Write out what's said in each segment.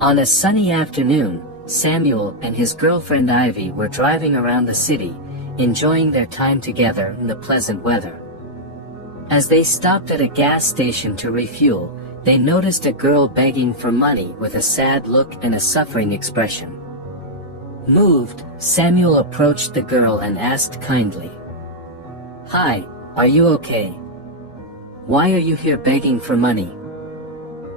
On a sunny afternoon, Samuel and his girlfriend Ivy were driving around the city, enjoying their time together in the pleasant weather. As they stopped at a gas station to refuel, they noticed a girl begging for money with a sad look and a suffering expression. Moved, Samuel approached the girl and asked kindly, "Hi, are you okay? Why are you here begging for money?"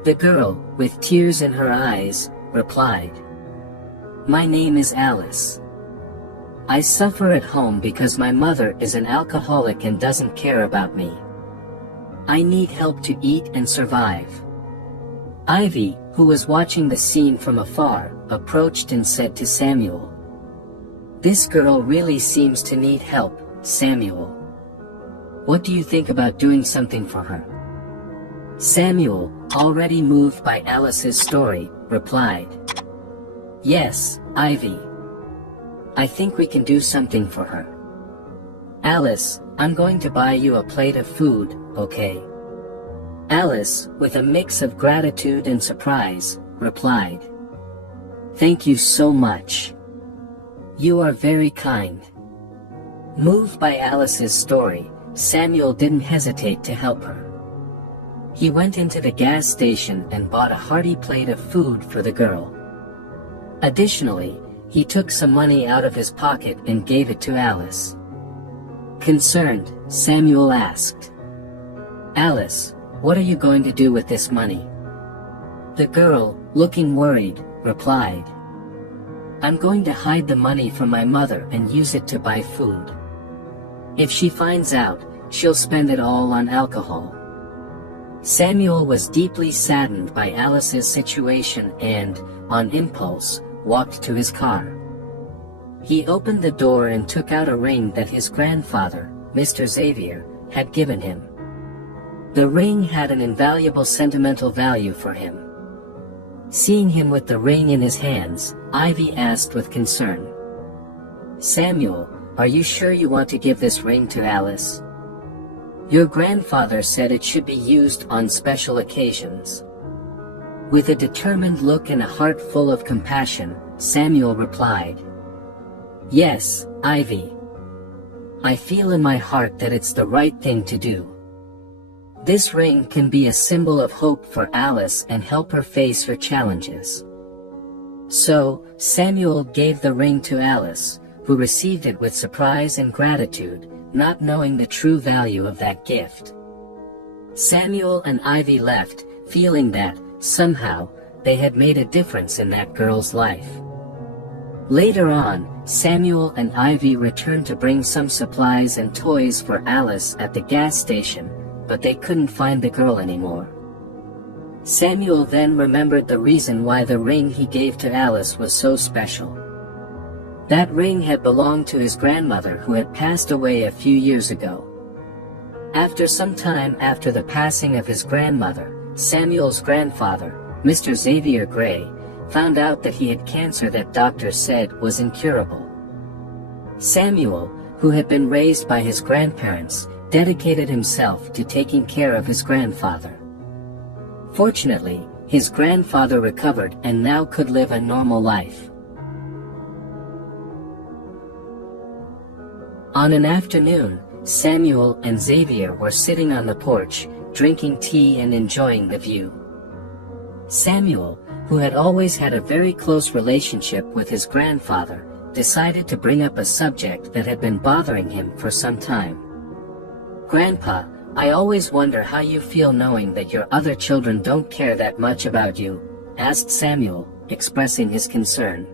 The girl, with tears in her eyes, replied, "My name is Alice. I suffer at home because my mother is an alcoholic and doesn't care about me. I need help to eat and survive." Ivy, who was watching the scene from afar, approached and said to Samuel, "This girl really seems to need help, Samuel. What do you think about doing something for her?" Samuel, already moved by Alice's story, replied, "Yes, Ivy. I think we can do something for her. Alice, I'm going to buy you a plate of food, okay?" Alice, with a mix of gratitude and surprise, replied, "Thank you so much. You are very kind." Moved by Alice's story, Samuel didn't hesitate to help her. He went into the gas station and bought a hearty plate of food for the girl. Additionally, he took some money out of his pocket and gave it to Alice. Concerned, Samuel asked, "Alice, what are you going to do with this money?" The girl, looking worried, replied, "I'm going to hide the money from my mother and use it to buy food. If she finds out, she'll spend it all on alcohol." Samuel was deeply saddened by Alice's situation and, on impulse, walked to his car. He opened the door and took out a ring that his grandfather, Mr. Xavier, had given him. The ring had an invaluable sentimental value for him. Seeing him with the ring in his hands, Ivy asked with concern, "Samuel, are you sure you want to give this ring to Alice? Your grandfather said it should be used on special occasions." With a determined look and a heart full of compassion, Samuel replied, "Yes, Ivy. I feel in my heart that it's the right thing to do. This ring can be a symbol of hope for Alice and help her face her challenges." So, Samuel gave the ring to Alice, who received it with surprise and gratitude, not knowing the true value of that gift. Samuel and Ivy left, feeling that, somehow, they had made a difference in that girl's life. Later on, Samuel and Ivy returned to bring some supplies and toys for Alice at the gas station, but they couldn't find the girl anymore. Samuel then remembered the reason why the ring he gave to Alice was so special. That ring had belonged to his grandmother who had passed away a few years ago. After some time after the passing of his grandmother, Samuel's grandfather, Mr. Xavier Gray, found out that he had cancer that doctors said was incurable. Samuel, who had been raised by his grandparents, dedicated himself to taking care of his grandfather. Fortunately, his grandfather recovered and now could live a normal life. On an afternoon, Samuel and Xavier were sitting on the porch, drinking tea and enjoying the view. Samuel, who had always had a very close relationship with his grandfather, decided to bring up a subject that had been bothering him for some time. "Grandpa, I always wonder how you feel knowing that your other children don't care that much about you," asked Samuel, expressing his concern.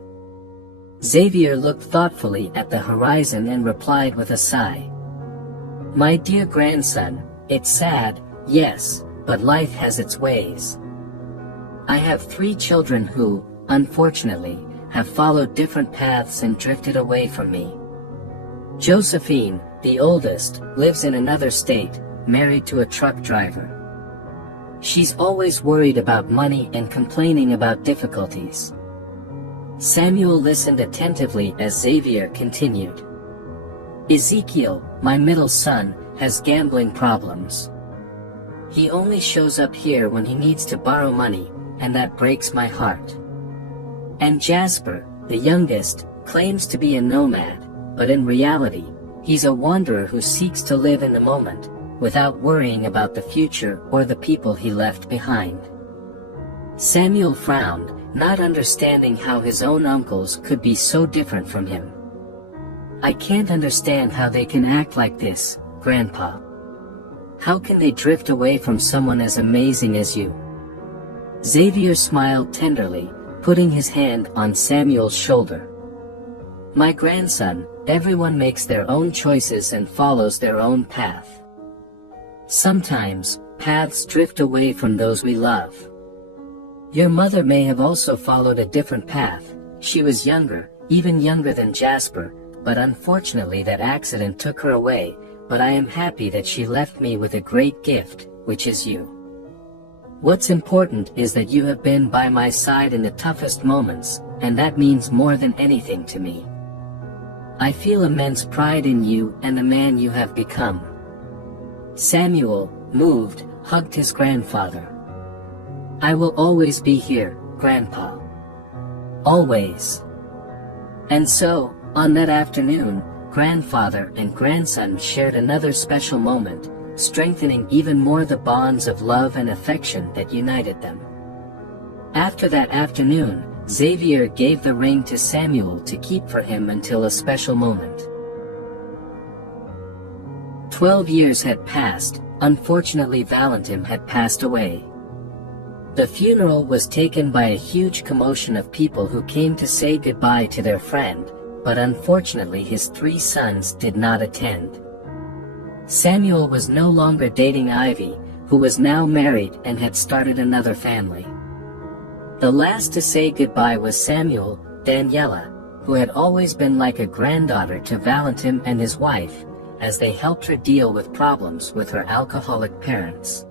Xavier looked thoughtfully at the horizon and replied with a sigh, "My dear grandson, it's sad, yes, but life has its ways. I have 3 children who, unfortunately, have followed different paths and drifted away from me. Josephine, the oldest, lives in another state, married to a truck driver. She's always worried about money and complaining about difficulties." Samuel listened attentively as Xavier continued. "Ezekiel, my middle son, has gambling problems. He only shows up here when he needs to borrow money, and that breaks my heart. And Jasper, the youngest, claims to be a nomad, but in reality, he's a wanderer who seeks to live in the moment, without worrying about the future or the people he left behind. Samuel frowned, not understanding how his own uncles could be so different from him. "I can't understand how they can act like this, Grandpa. How can they drift away from someone as amazing as you?" Xavier smiled tenderly, putting his hand on Samuel's shoulder. "My grandson, everyone makes their own choices and follows their own path. Sometimes, paths drift away from those we love. Your mother may have also followed a different path. She was younger, even younger than Jasper, but unfortunately that accident took her away, but I am happy that she left me with a great gift, which is you. What's important is that you have been by my side in the toughest moments, and that means more than anything to me. I feel immense pride in you and the man you have become." Samuel, moved, hugged his grandfather. "I will always be here, Grandpa. Always." And so, on that afternoon, grandfather and grandson shared another special moment, strengthening even more the bonds of love and affection that united them. After that afternoon, Xavier gave the ring to Samuel to keep for him until a special moment. 12 years had passed. Unfortunately, Valentin had passed away. The funeral was taken by a huge commotion of people who came to say goodbye to their friend, but unfortunately his 3 sons did not attend. Samuel was no longer dating Ivy, who was now married and had started another family. The last to say goodbye was Samuel, Daniela, who had always been like a granddaughter to Valentin and his wife, as they helped her deal with problems with her alcoholic parents.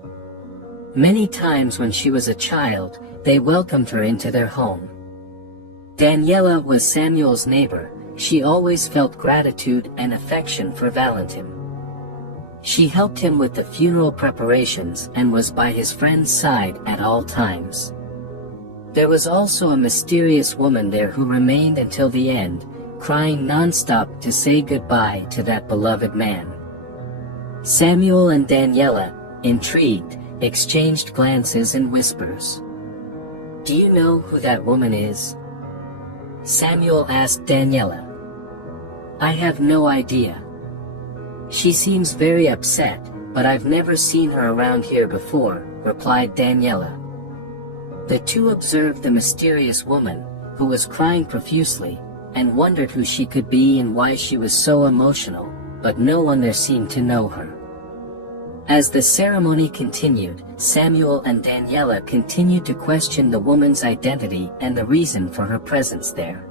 Many times when she was a child, they welcomed her into their home. Daniela was Samuel's neighbor. She always felt gratitude and affection for Valentin. She helped him with the funeral preparations and was by his friend's side at all times. There was also a mysterious woman there who remained until the end, crying non-stop to say goodbye to that beloved man. Samuel and Daniela, intrigued, exchanged glances and whispers. "Do you know who that woman is?" Samuel asked Daniela. "I have no idea. She seems very upset, but I've never seen her around here before," replied Daniela. The two observed the mysterious woman, who was crying profusely, and wondered who she could be and why she was so emotional, but no one there seemed to know her. As the ceremony continued, Samuel and Daniela continued to question the woman's identity and the reason for her presence there.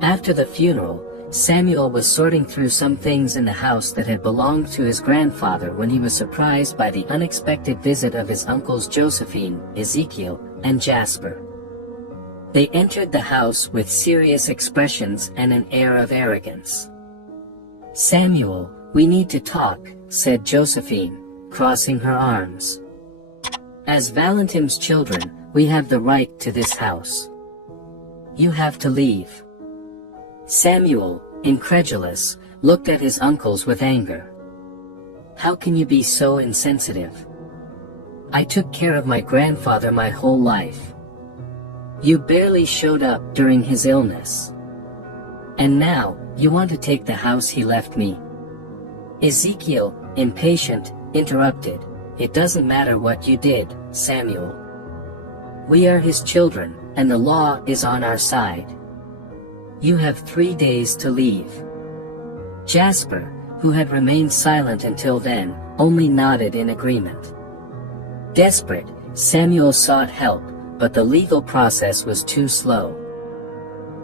After the funeral, Samuel was sorting through some things in the house that had belonged to his grandfather when he was surprised by the unexpected visit of his uncles Josephine, Ezekiel, and Jasper. They entered the house with serious expressions and an air of arrogance. "Samuel, we need to talk," said Josephine, crossing her arms. "As Valentin's children, we have the right to this house. You have to leave." Samuel, incredulous, looked at his uncles with anger. "How can you be so insensitive? I took care of my grandfather my whole life. You barely showed up during his illness. And now, you want to take the house he left me?" Ezekiel, impatient, interrupted. "It doesn't matter what you did, Samuel. We are his children, and the law is on our side. You have 3 days to leave." Jasper, who had remained silent until then, only nodded in agreement. Desperate, Samuel sought help, but the legal process was too slow.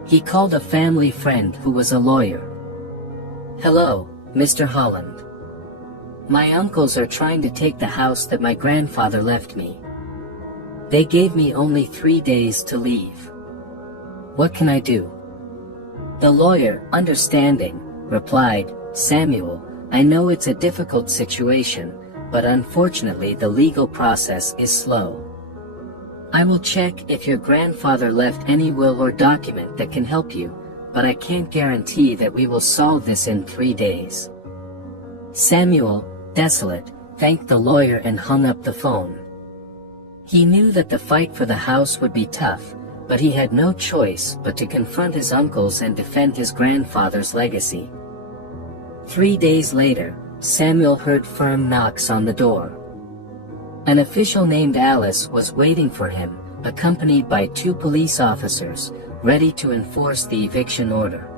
He called a family friend who was a lawyer. "Hello, Mr. Holland. My uncles are trying to take the house that my grandfather left me. They gave me only 3 days to leave. What can I do?" The lawyer, understanding, replied, "Samuel, I know it's a difficult situation, but unfortunately the legal process is slow. I will check if your grandfather left any will or document that can help you, but I can't guarantee that we will solve this in 3 days. Samuel, desolate, thanked the lawyer and hung up the phone. He knew that the fight for the house would be tough, but he had no choice but to confront his uncles and defend his grandfather's legacy. 3 days later, Samuel heard firm knocks on the door. An official named Alice was waiting for him, accompanied by 2 police officers, ready to enforce the eviction order.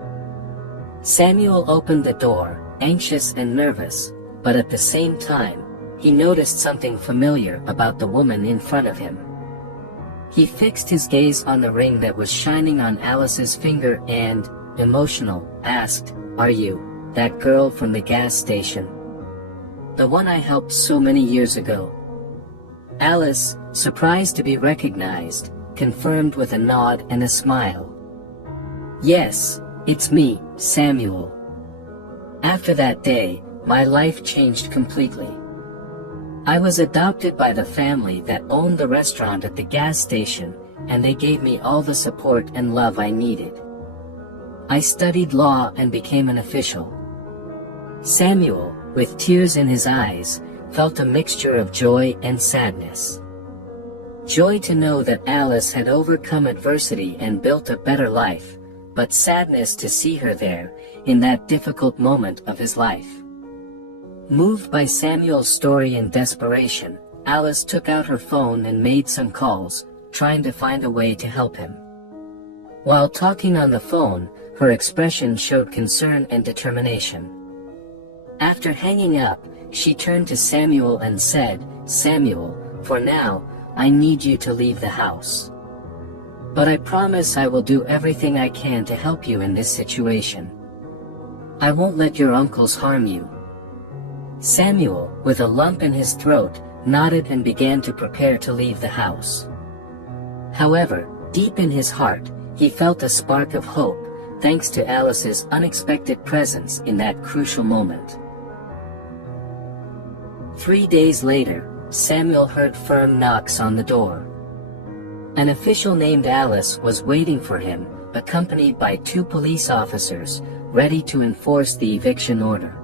Samuel opened the door, anxious and nervous, but at the same time, he noticed something familiar about the woman in front of him. He fixed his gaze on the ring that was shining on Alice's finger and, emotional, asked, "Are you that girl from the gas station? The one I helped so many years ago?" Alice, surprised to be recognized, confirmed with a nod and a smile. "Yes, it's me, Samuel. After that day, my life changed completely. I was adopted by the family that owned the restaurant at the gas station, and they gave me all the support and love I needed. I studied law and became an official." Samuel, with tears in his eyes, felt a mixture of joy and sadness. Joy to know that Alice had overcome adversity and built a better life, but sadness to see her there, in that difficult moment of his life. Moved by Samuel's story and desperation, Alice took out her phone and made some calls, trying to find a way to help him. While talking on the phone, her expression showed concern and determination. After hanging up, she turned to Samuel and said, "Samuel, for now, I need you to leave the house. But I promise I will do everything I can to help you in this situation. I won't let your uncles harm you." Samuel, with a lump in his throat, nodded and began to prepare to leave the house. However, deep in his heart, he felt a spark of hope, thanks to Alice's unexpected presence in that crucial moment. 3 days later, Samuel heard firm knocks on the door. An official named Alice was waiting for him, accompanied by 2 police officers, ready to enforce the eviction order.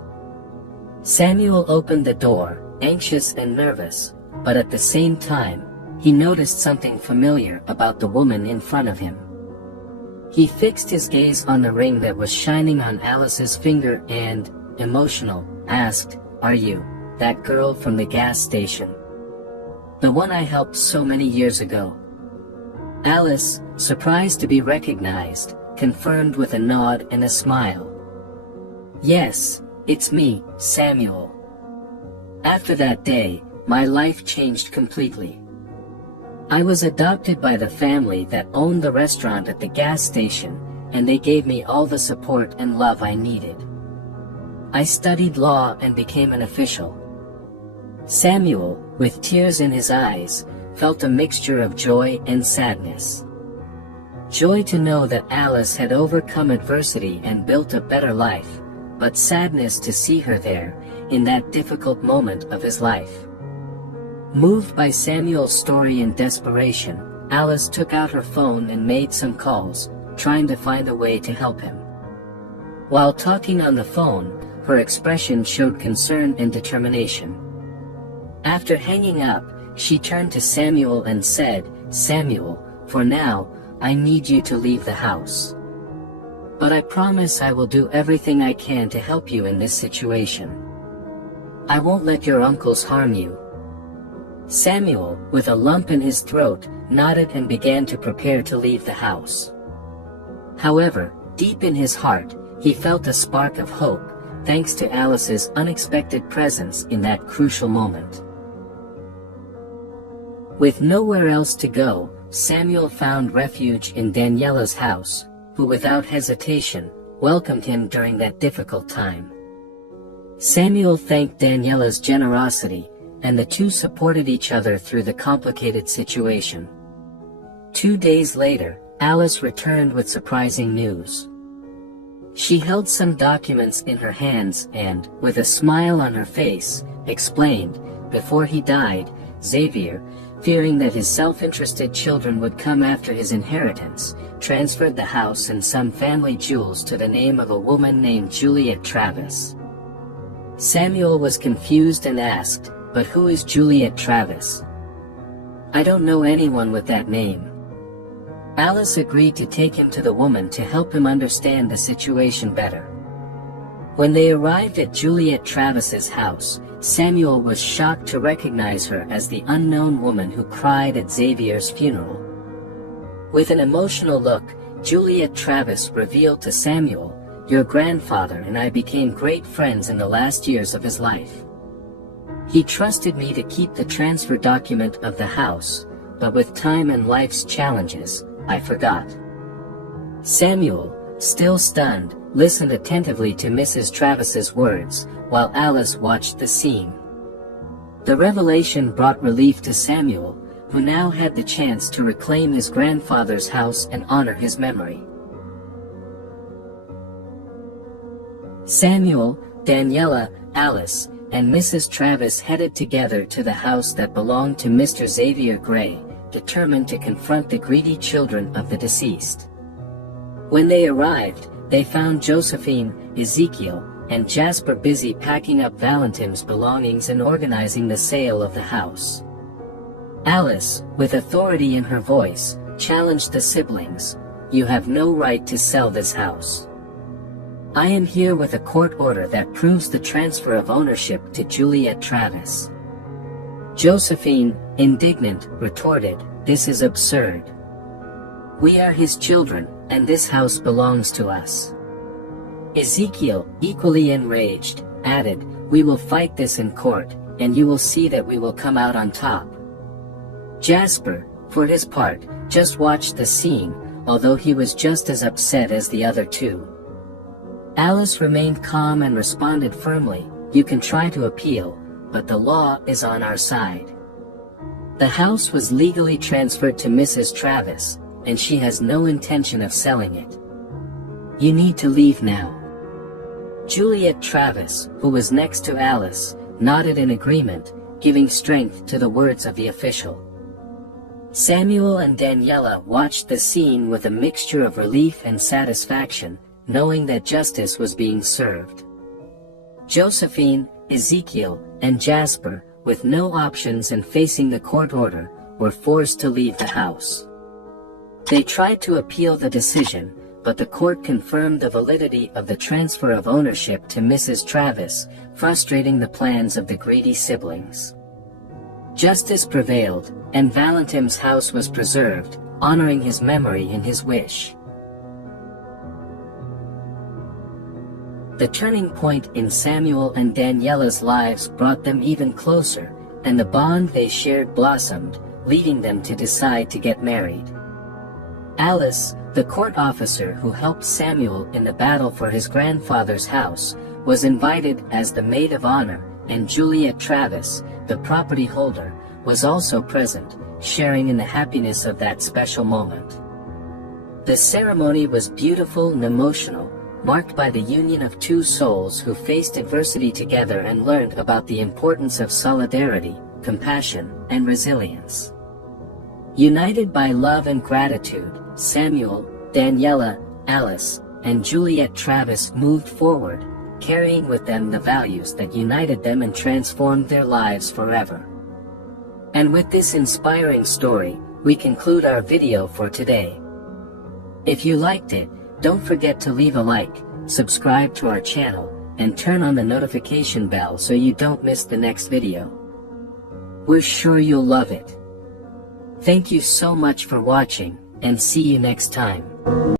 Samuel opened the door, anxious and nervous, but at the same time, he noticed something familiar about the woman in front of him. He fixed his gaze on the ring that was shining on Alice's finger and, emotional, asked, "Are you that girl from the gas station? The one I helped so many years ago?" Alice, surprised to be recognized, confirmed with a nod and a smile. "Yes, it's me, Samuel. After that day, my life changed completely. I was adopted by the family that owned the restaurant at the gas station, and they gave me all the support and love I needed. I studied law and became an official." Samuel, with tears in his eyes, felt a mixture of joy and sadness. Joy to know that Alice had overcome adversity and built a better life, but sadness to see her there, in that difficult moment of his life. Moved by Samuel's story and desperation, Alice took out her phone and made some calls, trying to find a way to help him. While talking on the phone, her expression showed concern and determination. After hanging up, she turned to Samuel and said, "Samuel, for now, I need you to leave the house. But I promise I will do everything I can to help you in this situation. I won't let your uncles harm you." Samuel, with a lump in his throat, nodded and began to prepare to leave the house. However, deep in his heart, he felt a spark of hope, thanks to Alice's unexpected presence in that crucial moment. With nowhere else to go, Samuel found refuge in Daniela's house, who without hesitation, welcomed him during that difficult time. Samuel thanked Daniela's generosity, and the two supported each other through the complicated situation. 2 days later, Alice returned with surprising news. She held some documents in her hands and, with a smile on her face, explained, "Before he died, Xavier, fearing that his self-interested children would come after his inheritance, transferred the house and some family jewels to the name of a woman named Juliet Travis. Samuel was confused and asked, "But who is Juliet Travis?" "I don't know anyone with that name." Alice agreed to take him to the woman to help him understand the situation better. When they arrived at Juliet Travis's house, Samuel was shocked to recognize her as the unknown woman who cried at Xavier's funeral. With an emotional look, Juliet Travis revealed to Samuel, "Your grandfather and I became great friends in the last years of his life. He trusted me to keep the transfer document of the house, but with time and life's challenges, I forgot." Samuel, still stunned, listened attentively to Mrs. Travis's words, while Alice watched the scene. The revelation brought relief to Samuel, who now had the chance to reclaim his grandfather's house and honor his memory. Samuel, Daniela, Alice, and Mrs. Travis headed together to the house that belonged to Mr. Xavier Gray, determined to confront the greedy children of the deceased. When they arrived, they found Josephine, Ezekiel, and Jasper busy packing up Valentin's belongings and organizing the sale of the house. Alice, with authority in her voice, challenged the siblings, "You have no right to sell this house. I am here with a court order that proves the transfer of ownership to Juliet Travis." Josephine, indignant, retorted, "This is absurd. We are his children, and this house belongs to us." Ezekiel, equally enraged, added, "We will fight this in court, and you will see that we will come out on top." Jasper, for his part, just watched the scene, although he was just as upset as the other two. Alice remained calm and responded firmly, "You can try to appeal, but the law is on our side. The house was legally transferred to Mrs. Travis, and she has no intention of selling it. You need to leave now." Juliet Travis, who was next to Alice, nodded in agreement, giving strength to the words of the official. Samuel and Daniela watched the scene with a mixture of relief and satisfaction, knowing that justice was being served. Josephine, Ezekiel, and Jasper, with no options and facing the court order, were forced to leave the house. They tried to appeal the decision, but the court confirmed the validity of the transfer of ownership to Mrs. Travis, frustrating the plans of the greedy siblings. Justice prevailed, and Valentin's house was preserved, honoring his memory and his wish. The turning point in Samuel and Daniela's lives brought them even closer, and the bond they shared blossomed, leading them to decide to get married. Alice, the court officer who helped Samuel in the battle for his grandfather's house, was invited as the maid of honor, and Juliet Travis, the property holder, was also present, sharing in the happiness of that special moment. The ceremony was beautiful and emotional, marked by the union of two souls who faced adversity together and learned about the importance of solidarity, compassion, and resilience. United by love and gratitude, Samuel, Daniela, Alice, and Juliet Travis moved forward, carrying with them the values that united them and transformed their lives forever. And with this inspiring story, we conclude our video for today. If you liked it, don't forget to leave a like, subscribe to our channel, and turn on the notification bell so you don't miss the next video. We're sure you'll love it. Thank you so much for watching, and see you next time.